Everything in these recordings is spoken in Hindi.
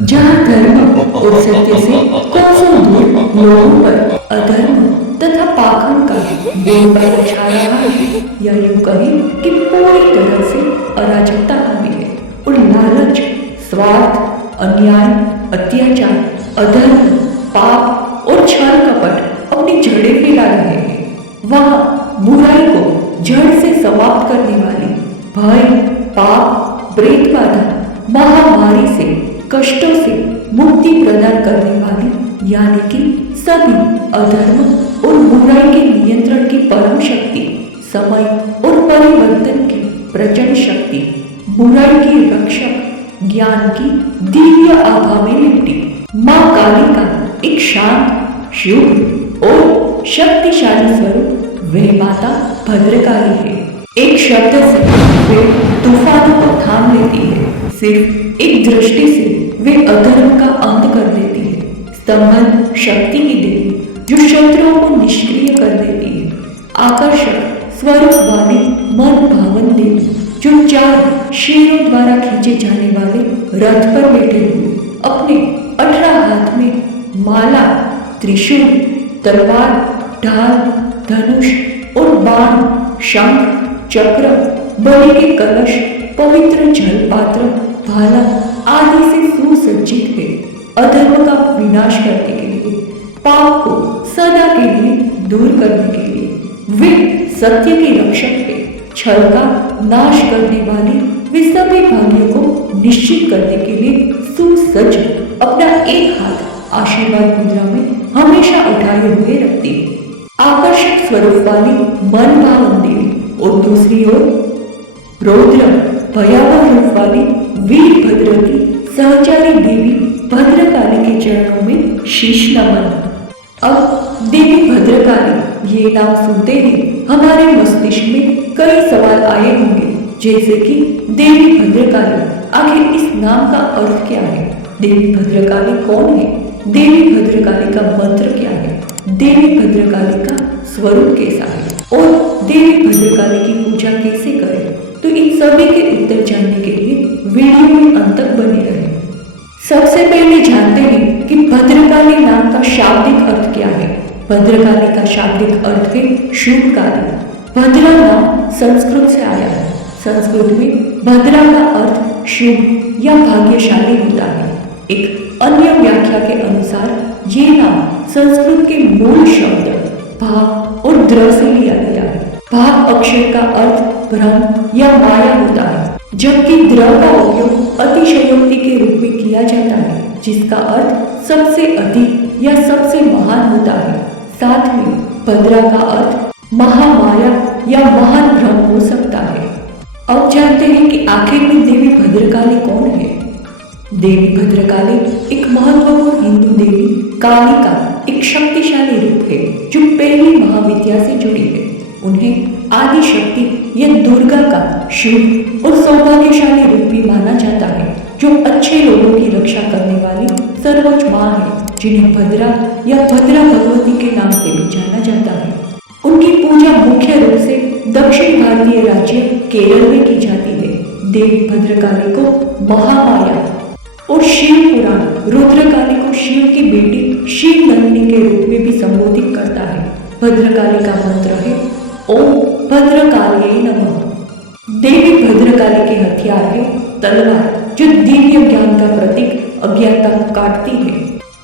जहाँ धर्म और सत्य से कोसों दूर लोगों पर अधर्म तथा पाखंड का बोलबाला छा रहा है, या यूं कहें कि पूरी तरह से अराजकता हावी है और लालच, स्वार्थ, अन्याय, अत्याचार, अधर्म, पाप और छल कपट अपनी जड़ें फैला रहे हैं। वहाँ बुराई को जड़ से समाप्त करने वाली भय, पाप, प्रेत बाधा, महामारी से, कष्टों से मुक्ति प्रदान करने वाली यानी कि सभी अधर्म और बुराई के नियंत्रण की परम शक्ति, समय और परिवर्तन की प्रचंड शक्ति, बुराई की रक्षक, ज्ञान की दिव्य आभा में लिपटी माँ काली का एक शांत, शुभ और शक्तिशाली स्वरूप वह माता भद्रकाली है। एक शब्द से वे तूफानों को थाम लेती है, सिर्फ एक दृष्टि से वे अधर्म का अंत कर देती है। स्तंभन शक्ति की देवी जो शत्रुओं को निष्क्रिय कर देती है। आकर्षक स्वरूप वाली मन भावन देवी जो 4 शेरों द्वारा खींचे जाने वाले रथ पर बैठे हुए अपने 18 हाथ में माला, त्रिशूल, तलवार, ढाल, धनुष और बाण, शंख, चक्र, बलि के कलश, पवित्र जल पात्र, भाला आदि से सुसज्जित है। अधर्म का विनाश करने के लिए, पाप को सदा के लिए दूर करने के लिए वे सत्य के रक्षक है। छल का नाश करने वाली वे सभी भाग्यों को निश्चित करने के लिए सुसज्ज अपना एक हाथ आशीर्वाद मुद्रा में हमेशा उठाए हुए रखती है। आकर्षक स्वरूप वाली मन भावन देवी और दूसरी ओर रौद्र भयावह रूप वाली वीरभद्र की सहचारी देवी भद्रकाली के चरणों में शीश नमन। अब देवी भद्रकाली ये नाम सुनते ही हमारे मस्तिष्क में कई सवाल आए होंगे, जैसे कि देवी भद्रकाली, आखिर इस नाम का अर्थ क्या है? देवी भद्रकाली कौन है? देवी भद्रकाली का मंत्र क्या है? देवी भद्रकाली का स्वरूप कैसा है और देवी भद्रकाली की पूजा कैसे करें? तो इन सभी के उत्तर जानने के लिए वीडियो में अंत तक बने रहें। सबसे पहले जानते हैं कि भद्रकाली नाम का शाब्दिक अर्थ क्या है। भद्रकाली का शाब्दिक अर्थ है शुभकारी। भद्रा नाम संस्कृत से आया है। संस्कृत में भद्रा का अर्थ शुभ या भाग्यशाली होता है। एक अन्य व्याख्या के अनुसार ये नाम संस्कृत के मूल शब्द भाग और द्र से लिया गया है। भाग अक्षर का अर्थ भ्रम या माया होता है, जबकि द्र का उपयोग अतिशयोक्ति के रूप में किया जाता है, जिसका अर्थ सबसे अधिक या सबसे महान होता है। साथ में भद्रा का अर्थ महामाया या महान भ्रम हो सकता है। अब जानते हैं कि आखिर में देवी भद्रकाली कौन है। देवी भद्रकाली एक महत्वपूर्ण हिंदू देवी काली का एक शक्तिशाली रूप है जो पहली महाविद्या से जुड़ी है। उन्हें आदि शक्ति या दुर्गा का शुभ और सौभाग्यशाली रूप भी माना जाता है, जो अच्छे लोगों की रक्षा करने वाली सर्वोच्च माँ है, जिन्हें भद्रा या भद्रा भगवती के नाम से भी जाना जाता है। उनकी पूजा मुख्य रूप से दक्षिण भारतीय राज्य केरल में की जाती है। देवी भद्रकाली को महामाया और शिव पुराण रुद्रकाली को शिव की बेटी शिव नंदिनी के रूप में भी संबोधित करता है। भद्रकाली का मंत्र है ओम भद्रकाली नमः। देवी भद्रकाली के हथियार है तलवार, जो दिव्य ज्ञान का प्रतीक अज्ञानता को काटती है।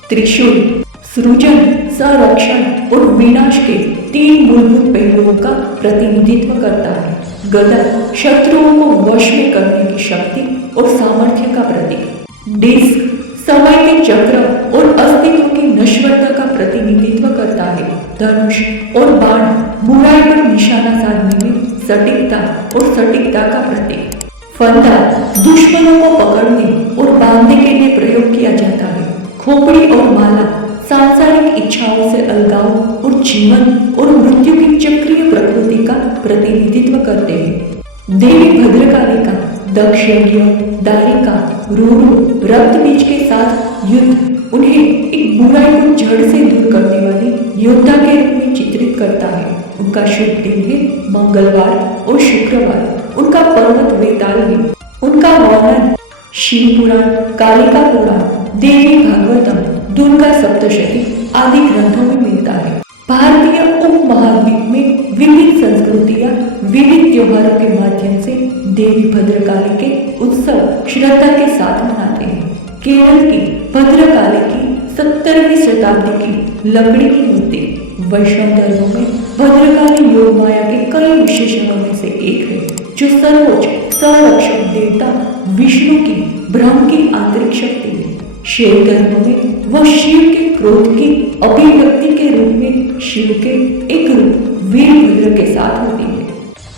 त्रिशूल सृजन, संरक्षण और विनाश के 3 मूलभूत पहलुओं का प्रतिनिधित्व करता है। गदा शत्रुओं को वश में करने की शक्ति और सामर्थ्य का प्रतीक। डिस्क समय के चक्र और अस्तित्व की नश्वरता का प्रतिनिधित्व करता है। धनुष और बाण बुराई पर निशाना साधने में सटीकता और सटीकता का प्रतीक। फंदा दुश्मनों को पकड़ने और बांधने के लिए प्रयोग किया जाता है। खोपड़ी और माला सांसारिक इच्छाओं से अलगाव और जीवन और मृत्यु की चक्रीय प्रकृति का प्रतिनिधित्व करते हैं। देवी भद्रकाली का दक्ष यज्ञ, दारिका, रूरू, रक्त बीज के साथ युद्ध उन्हें एक बुराई को जड़ से दूर करने वाली योद्धा के रूप में चित्रित करता है। उनका शुभ दिन है मंगलवार और शुक्रवार। उनका पर्वत वेताल है। उनका वर्णन शिव पुराण, कालिका पुराण, देवी भागवतम, दुर्गा सप्तशती आदि ग्रंथों में मिलता है। भारतीय उपमहाद्वीप में विविध संस्कृतियां विविध त्योहारों के माध्यम से देवी भद्रकाली के उत्सव श्रद्धा के साथ मनाते हैं। केरल की भद्रकाली की 17वीं शताब्दी की लकड़ी की मूर्ति वैष्णव धर्मों में भद्रकाली योग माया के कई विशेषणों में से एक है, जो सर्वोच्च संरक्षक देवता विष्णु की ब्रह्म की आंतरिक शक्ति है। शैव धर्म में वह शिव के क्रोध की अभिव्यक्ति के रूप में शिव के एक रूप वीरभद्र के साथ होती है।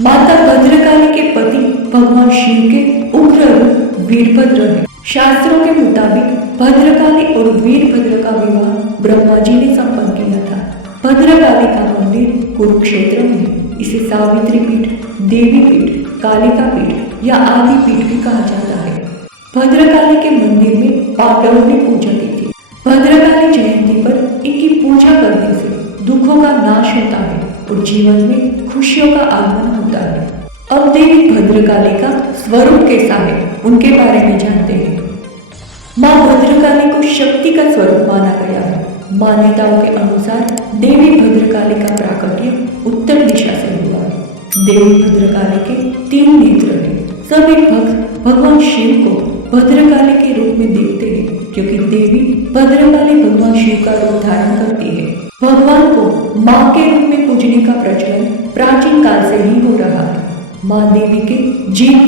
माता भद्रकाली के पति भगवान शिव के उग्र रूप वीरभद्र है। शास्त्रों के मुताबिक भद्रकाली और वीरभद्र का विवाह ब्रह्मा जी ने संपन्न किया था। भद्रकाली का मंदिर कुरुक्षेत्र में इसे सावित्री पीठ, देवी पीठ, कालिका पीठ या आदि पीठ भी कहा जाता है। भद्रकाली के मंदिर में पांडवों ने पूजा की थी। भद्रकाली जयंती पर इनकी पूजा करने से दुखों का नाश होता है और जीवन में खुशियों का आगमन होता है। अब देवी भद्रकाली का स्वरूप कैसा है, उनके बारे में जानते हैं। माँ भद्रकाली को शक्ति का स्वरूप माना गया है। मान्यताओं के अनुसार देवी भद्रकाली का प्राकट्य उत्तर दिशा से हुआ है। देवी भद्रकाली के 3 नेत्र हैं। सभी भक्त भगवान शिव को भद्रकाली के रूप में देखते हैं, क्योंकि देवी भद्रकाली भगवान शिव का रूप धारण करती है। भगवान को माँ के रूप में पूजने का प्रचलन प्राचीन काल से ही हो रहा है। माँ देवी के जिन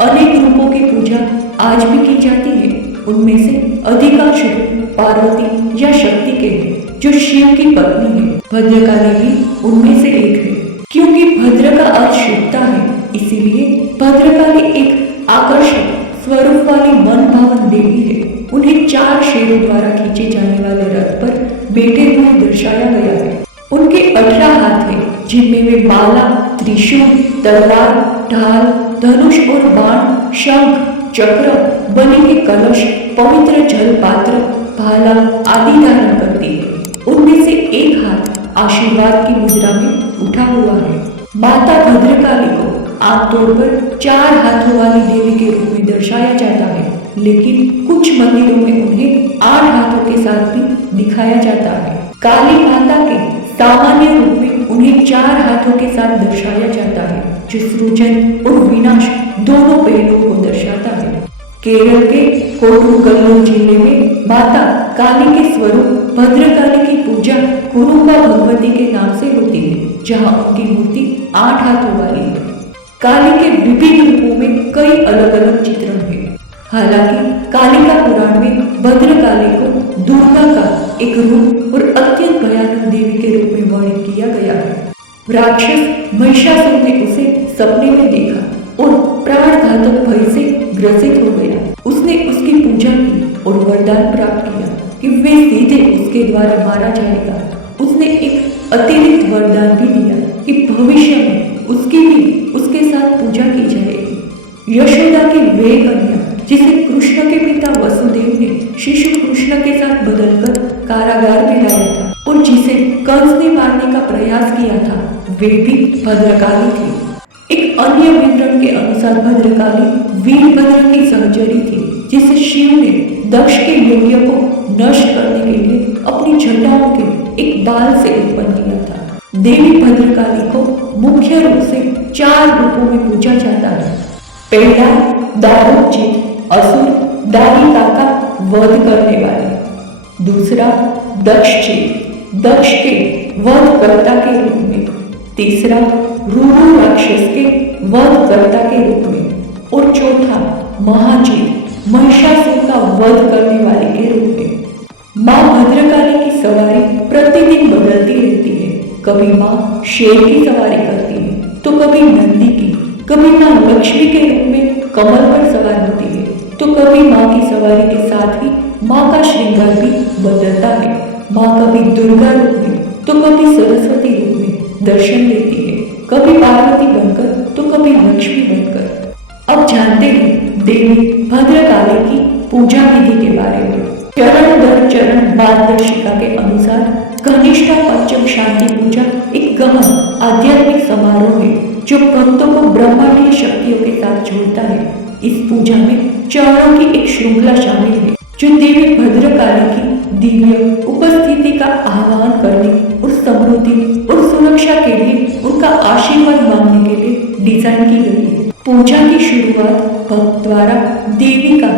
अनेक रूपों की पूजा आज भी की जाती है, उनमें से अधिकांश रूप पार्वती या शक्ति के हैं, जो शिव की पत्नी है। भद्रकाली भी उनमें से एक है। क्योंकि भद्र का अर्थ शुभता है, इसीलिए भद्रकाली एक आकर्षक स्वरूप वाली मन भावन देवी है। उन्हें 4 शेरों द्वारा खींचे जाने वाले रथ पर बैठे हुए दर्शाया गया है। उनके 18 हाथ हैं, जिनमें वे माला, त्रिशूल, तलवार, ढाल, धनुष और बाण, शंख, चक्र, बलि के कलश, पवित्र जल पात्र, भाला आदि धारण करती है। उनमें से एक हाथ आशीर्वाद की मुद्रा में उठा हुआ है। माता भद्रकाली को आमतौर पर 4 हाथों वाली देवी के रूप में दर्शाया जाता है, लेकिन कुछ मंदिरों में उन्हें 8 हाथों के साथ भी दिखाया जाता है। काली माता के सामान्य रूप में उन्हें 4 हाथों के साथ दर्शाया जाता है, जो सृजन और विनाश दोनों पहलुओं को दर्शाता है। केरल के कोडुगल्लूर जिले में माता काली के स्वरूप भद्रकाली की पूजा कुरुंबा भगवती के नाम से होती है, जहाँ उनकी मूर्ति 8 हाथों वाली है। काली के विभिन्न रूपों में कई अलग अलग चित्रण हैं। हालांकि कालिका पुराण में भद्रकाली को दुर्गा का एक रूप और अत्यंत भयानक देवी के रूप में वर्णित किया गया है। राक्षस महिषासुर ने उसे सपने में देखा और प्राणघातक भय से ग्रसित हो गया। उसने उसकी पूजा की और वरदान प्राप्त किया कि वे सीधे उसके द्वारा मारा जाएगा। उसने एक अतिरिक्त वरदान भी दिया कि भविष्य में उसकी भी उसके साथ पूजा की जाएगी। यशोदा की वे कन्या, जिसे कृष्ण के पिता वसुदेव ने शिशु कृष्ण के साथ बदलकर कारागार में लाया था और जिसे कंस ने मारने का प्रयास किया था, वे भी भद्रकाली थी। एक अन्य विवरण के अनुसार भद्रकाली वीरभद्र की सहचरी थी, जिसे शिव ने दक्ष के यज्ञ को नष्ट करने के लिए अपनी जटाओं के एक बाल से उत्पन्न किया था। देवी भद्रकाली को मुख्य रूप से 4 रूपों में पूजा जाता है। पहला, दारुचित असुर दारिका का वध करने वाले। दूसरा, दक्षचित दक्ष के वधकर्ता के रूप में। तीसरा, रुरु राक्षस के वधकर्ता के रूप में। और चौथा, महाजीत महिषासुर का वध करने वाले के रूप में। माँ भद्रकाली की सवारी प्रतिदिन बदलती रहती है। कभी माँ शेर की सवारी करती है, तो कभी नंदी की, कभी माँ लक्ष्मी के रूप में कमल पर सवार होती है, तो कभी माँ की सवारी के साथ ही माँ का श्रृंगार भी बदलता है। माँ कभी दुर्गा रूप में तो कभी सरस्वती रूप में दर्शन देती है, कभी पार्वती बनकर तो कभी लक्ष्मी बनकर। अब जानते हैं देवी भद्रकाली की पूजा विधि के बारे में। चरण दर चरण मार्गदर्शिका के अनुसार घनिष्ठा पंचम शांति पूजा एक गहन आध्यात्मिक समारोह है, जो भक्तों को ब्रह्मांडीय शक्तियों के साथ जोड़ता है। इस पूजा में चरणों की एक श्रृंखला शामिल है, जो देवी भद्रकाली की दिव्य उपस्थिति का आह्वान करने और समृद्धि और सुरक्षा के लिए उनका आशीर्वाद मांगने के लिए डिजाइन की गई है। पूजा की शुरुआत भक्त द्वारा देवी का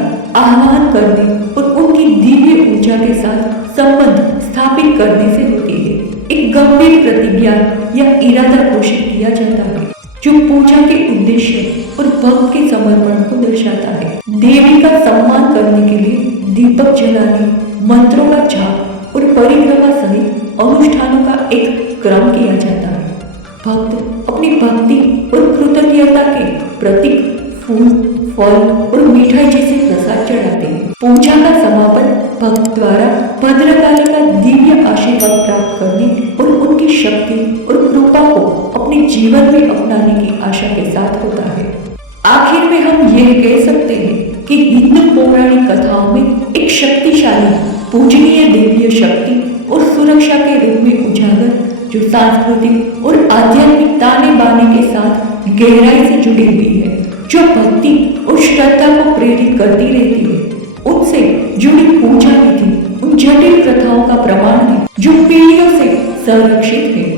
आह्वान करने और उनकी दिव्य ऊर्जा के साथ संबंध स्थापित करने से होती है। एक गंभीर प्रतिज्ञा या इरादा घोषित किया जाता है जो पूजा के उद्देश्य और भक्त के समर्पण को दर्शाता है। देवी का सम्मान करने के लिए दीपक जलाने, मंत्रों का जाप और परिक्रमा सहित अनुष्ठानों का एक क्रम किया जाता है। भक्त अपनी भक्ति और कृतज्ञता के प्रतीक फूल, फल और मिठाई जैसे प्रसाद चढ़ाते हैं। पूजा का समापन भक्त द्वारा भद्रकाली का दिव्य आशीर्वाद प्राप्त करने और उनकी शक्ति और कृपा को अपने जीवन में अपनाने की आशा के साथ होता है। आखिर में हम यह कह सकते हैं कि हिंदू पौराणिक कथाओं में एक शक्तिशाली पूजनीय देवीय शक्ति और सुरक्षा के रूप में उजागर, जो सांस्कृतिक और आध्यात्मिक ताने बाने के साथ गहराई से जुड़ी हुई है, जो भक्ति और श्रद्धा को प्रेरित करती रहती है। उनसे जुड़ी पूजा विधि उन जटिल प्रथाओं का प्रमाण है जो पीढ़ियों से संरक्षित है।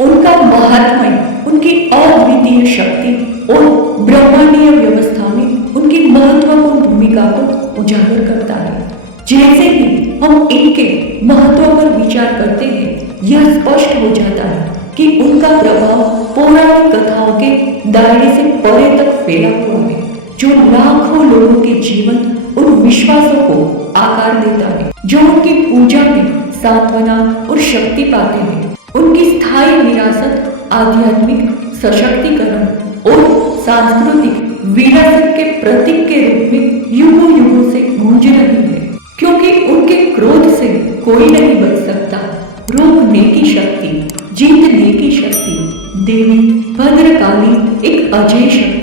उनका महात्म्य उनकी अद्वितीय शक्ति और ब्रह्मांडीय व्यवस्था में उनकी महत्वपूर्ण भूमिका को उजागर करता है। जैसे ही हम इनके महत्व पर विचार करते हैं, यह स्पष्ट हो जाता है कि उनका प्रभाव पौराणिक कथाओं के दायरे से परे तक फैला हुआ है, जो लाखों लोगों के जीवन और विश्वासों को आकार देता है, जो उनकी पूजा में सांत्वना और शक्ति पाते हैं। उनकी स्थायी विरासत आध्यात्मिक सशक्तिकरण और सांस्कृतिक विरासत के प्रतीक के रूप में युगों युगों से गूंज रही है, क्योंकि उनके क्रोध से कोई नहीं बच सकता। रोकने की शक्ति, जीतने की शक्ति, देवी भद्रकाली एक अजय शक्ति